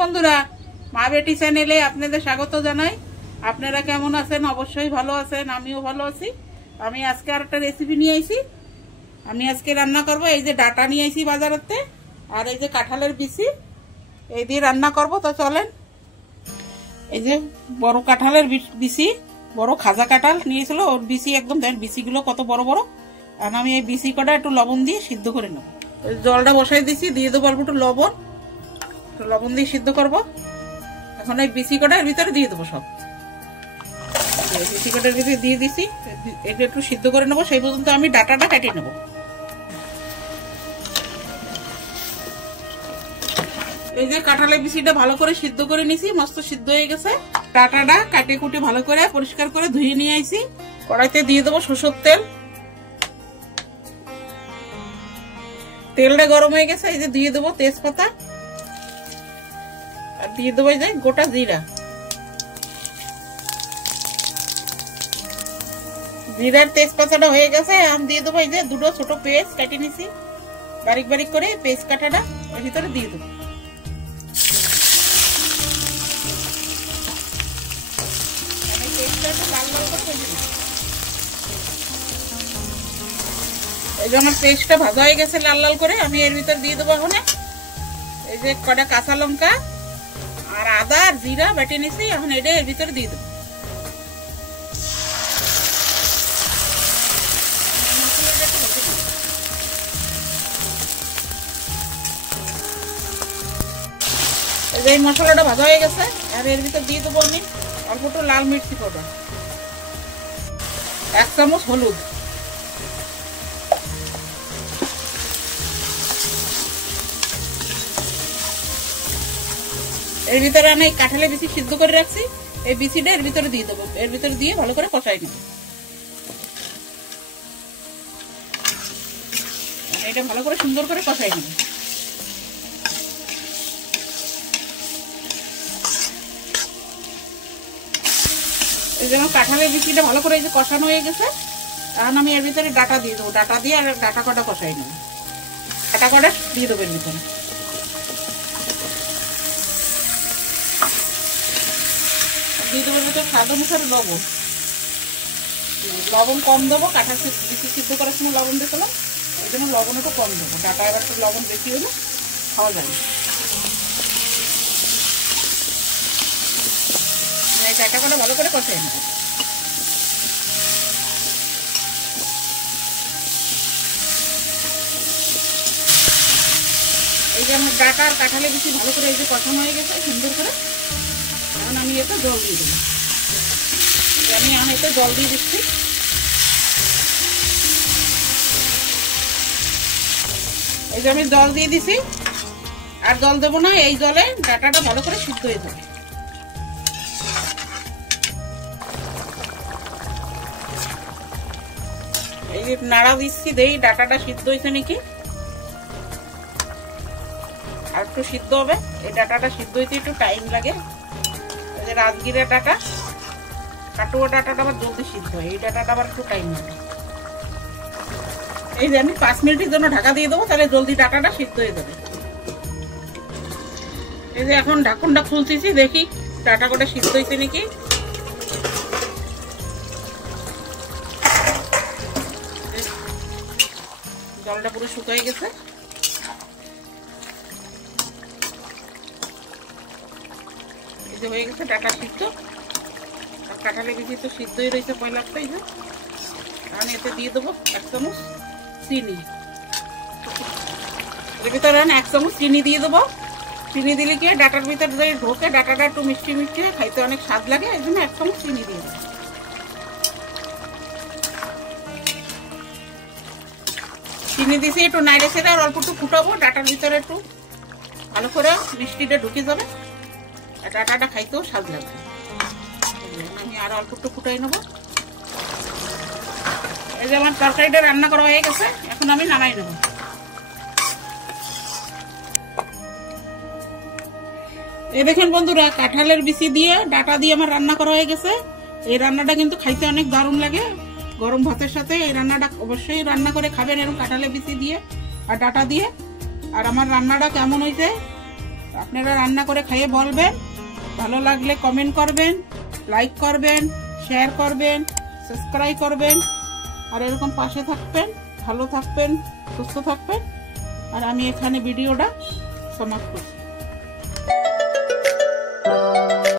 বন্ধুরা, মা বেটি চ্যানেলে আপনাদের স্বাগত জানাই। আপনারা কেমন আছেন? অবশ্যই ভালো আছেন, আমিও ভালো আছি। আমি আজকে আর একটা রেসিপি নিয়ে আইছি। আমি আজকে রান্না করব এই যে ডাটা নিয়ে আইছি বাজারেতে, আর এই যে কাঁঠালের বিচি, এই দিয়ে রান্না করব। তো চলেন, এই যে বড় কাঁঠালের বিচি, বড় খাজা কাঁঠাল নিয়েছিল, ওর বিচি একদম দেন, বিচিগুলো কত বড় বড়। আর আমি এই বিচি কটা একটু লবণ দিয়ে সিদ্ধ করে নেব। জলটা বসাই দিছি, দিয়ে দেবো অল্প একটু লবণ দিয়ে সিদ্ধ করব। এখন এই বিচি কটার ভিতরে দিয়ে দেবো সব, বিচি কটার ভিতরে দিয়ে দিছি, এটা একটু সিদ্ধ করে নেবো। সেই পর্যন্ত আমি ডাটাটা কাটিয়ে নেবো। এই যে কাঁঠালের বিচিটা ভালো করে সিদ্ধ করে নিছি, মস্ত সিদ্ধ হয়ে গেছে। ডাটাটা কাটে কুটে ভালো করে পরিষ্কার করে ধুয়ে নিয়ে আইছি। কড়াইতে দিয়ে দেবো সরষের তেল। তেলটা গরম হয়ে গেছে, এই যে দিয়ে দেবো তেজপাতা, আর দিয়ে দেবো এই যে গোটা জিরা। জিরার তেজপাতাটা হয়ে গেছে, আমি দিয়ে দেবো এই যে দুটো ছোট পেঁয়াজ কেটে নিছি বারিক বারিক করে, পেঁয়াজ কাটাটা এর ভিতরে দিয়ে দেবো। এই যে আমার পেস্টটা ভাজা হয়ে গেছে লাল লাল করে, আমি এর ভিতর দিয়ে দেবো এখন এই যে কটা কাঁচা লঙ্কা আর আদা আর জিরা বেটে নিছি, এখন এটা এর ভিতরে দিয়ে দেবো। এই যে মশলাটা ভাজা হয়ে গেছে, আর এর ভিতর দিয়ে দেবো আমি অল্প একটু লাল মির্চি পাউডার, 1 চামচ হলুদ, এর ভিতরে আমি কাঁঠালের বিচি সিদ্ধ করে রাখছি, এই বিচিটা এর ভিতরে দিয়ে দেবো। এর ভিতরে দিয়ে ভালো করে কষাই নেব। এটা ভালো করে সুন্দর করে কষাই নেব। এই যে আমার কাঁঠালের বিচিটা ভালো করে এই যে কষানো হয়ে গেছে, এখন আমি এর ভিতরে ডাটা দিয়ে দেবো। ডাটা দিয়ে আর ডাটা কটা কষাই নেব। ডাটা কটা দিয়ে দেবো এর ভিতরে। দিয়ে দেবো ভিতরে স্বাদ অনুসারে লবণ কম দেবো, কাঁঠাল বিচি সিদ্ধ করার সময় লবণ দিয়েছিলাম, ওই জন্য লবণ একটু কম দেবো। ডাটা এবার একটু লবণ বেশি হলে খাওয়া যাবে। এই ডাটা কটা ভালো করে কষাই নেবো। এই যে আমার ডাটা আর কাঁঠালের বিচি ভালো করে এই যে কষানো হয়ে গেছে সুন্দর করে, এখন আমি এতে জল দিয়ে দেবো। আমি এখন এতে জল দিয়ে দিচ্ছি। এই যে আমি জল দিয়ে দিছি, আর জল দেবো না, এই জলে ডাটাটা ভালো করে সিদ্ধ হয়ে যাবে। এই যে নাড়া দিচ্ছি, দেই ডাটাটা সিদ্ধ হয়েছে নাকি, আর একটু সিদ্ধ হবে। এই ডাটাটা সিদ্ধ হইতে একটু টাইম লাগে। এই যে রাজগীরা ডাটা, কাটুয়া ডাটাটা আবার জলদি সিদ্ধ হয়, এই ডাটাটা আবার একটু টাইম লাগে। এই যে আমি 5 মিনিটের জন্য ঢাকা দিয়ে দেবো, তাহলে জলদি ডাটাটা সিদ্ধ হয়ে যাবে। এই যে এখন ঢাকনটা খুলতেছি, দেখি ডাটা কটা সিদ্ধ হয়েছে নাকি। জলটা পুরো শুকিয়ে গেছে। এই যে হয়ে গেছে ডাটা সিদ্ধ, আর কাঁঠালের বিচি তো সিদ্ধই রয়েছে পয়লাটাই। যে আমি এতে দিয়ে দেবো 1 চামচ চিনি। এর ভিতরে 1 চামচ চিনি দিয়ে দেবো। চিনি দিলে কি ডাটার ভিতরে যদি ঢোকে, ডাটাটা একটু মিষ্টি মিষ্টি হয়, খাইতে অনেক স্বাদ লাগে, এই জন্য 1 চামচ চিনি দিয়ে দেবো। চিনি দিয়েছি, একটু নাড়ে ছেড়ে আর অল্প একটু ফুটাবো, ডাটার ভিতরে একটু ভালো করে মিষ্টিটা ঢুকে যাবে, আর ডাটাটা খাইতেও স্বাদ লাগবে। আমি আর অল্প একটু ফুটাই নেবো। এই যে আমার তরকারিটা রান্না করা হয়ে গেছে, এখন আমি নামাই নেব। এই দেখেন বন্ধুরা, কাঁঠালের বিচি দিয়ে ডাটা দিয়ে আমার রান্না করা হয়ে গেছে। এই রান্নাটা কিন্তু খাইতে অনেক দারুণ লাগে। গরম ভাতের সাথে এই রান্নাটা অবশ্যই রান্না করে খাবেন, এরকম কাঁঠালের বিচি দিয়ে আর ডাটা দিয়ে। আর আমার রান্নাটা কেমন হয়েছে আপনারা রান্না করে খেয়ে বলবেন, ভালো লাগলে কমেন্ট করবেন, লাইক করবেন, শেয়ার করবেন, সাবস্ক্রাইব করবেন, আর এরকম পাশে থাকবেন। ভালো থাকবেন, সুস্থ থাকবেন। আর আমি এখানে ভিডিওটা সমাপ্ত করছি।